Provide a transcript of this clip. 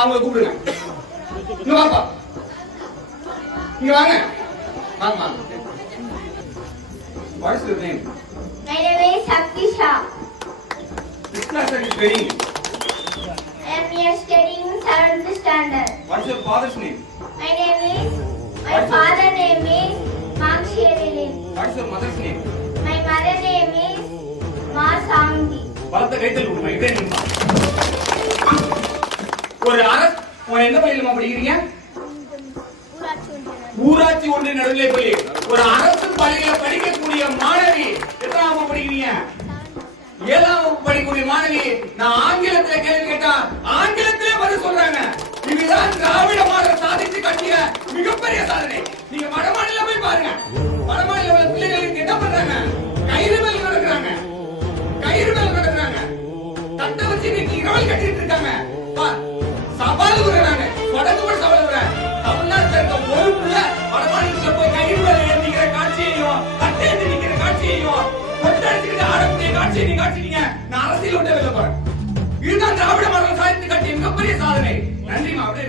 அவங்க கூப்பிடுங்க. இங்க வாப்பா, இங்க வாங்க. ஆமா. What is your name? My name is Akisha. Which class are you studying? I am here studying 7th standard. What is your father's name? My father name is Makshirin. What is your mother's name? My mother name is Masamdi. பலத்த கைத்தல் கொடுமா. இதே நிமிமா. ஒரு எந்த பள்ளியில படிக்கிறீங்க? ஊராட்சி ஒன்றிய நடுநிலைப் பள்ளி. ஒரு அரசு பள்ளியில படிக்கக்கூடிய மாணவி எத்தனாம் வகுப்பு படிக்கிறீங்க? 7ஆம் வகுப்பு படிக்கக்கூடிய மாணவி. நான் ஆங்கிலத்துல கேள்வி கேட்டா ஆங்கிலத்திலே பதில் சொல்றாங்க. இதுதான் திராவிட மாடல் சாதித்து கட்டிய மிகப்பெரிய சாதனை. நீங்க வட மாநிலம் போய் பாருங்க. வட மாநில பிள்ளைகளுக்கு என்ன பண்றாங்க? கயிறு மேல நடக்கிறாங்க. தட்டை வச்சு இன்னைக்கு இரவல் கட்டிட்டு இருக்காங்க. சவால் விடுறாங்க. தொடர்ந்து கூட சவால் விடுறாங்க. தமிழ்நாட்டில் இருக்க ஒரு புள்ள வட மாநிலத்தில் போய் கயிறு மேல ஏந்திக்கிற காட்சியையும் தட்டை ஏந்தி நிக்கிற காட்சியையும் கொட்டடிச்சுக்கிட்டு ஆடக்கூடிய காட்சியை நீ காட்டினீங்க. நான் அரசியல் விட்டு வெளில போறேன். இதுதான் திராவிட மாடல் சாதித்து கட்டிய மிகப்பெரிய சாதனை. நன்றிமா. அப்படியே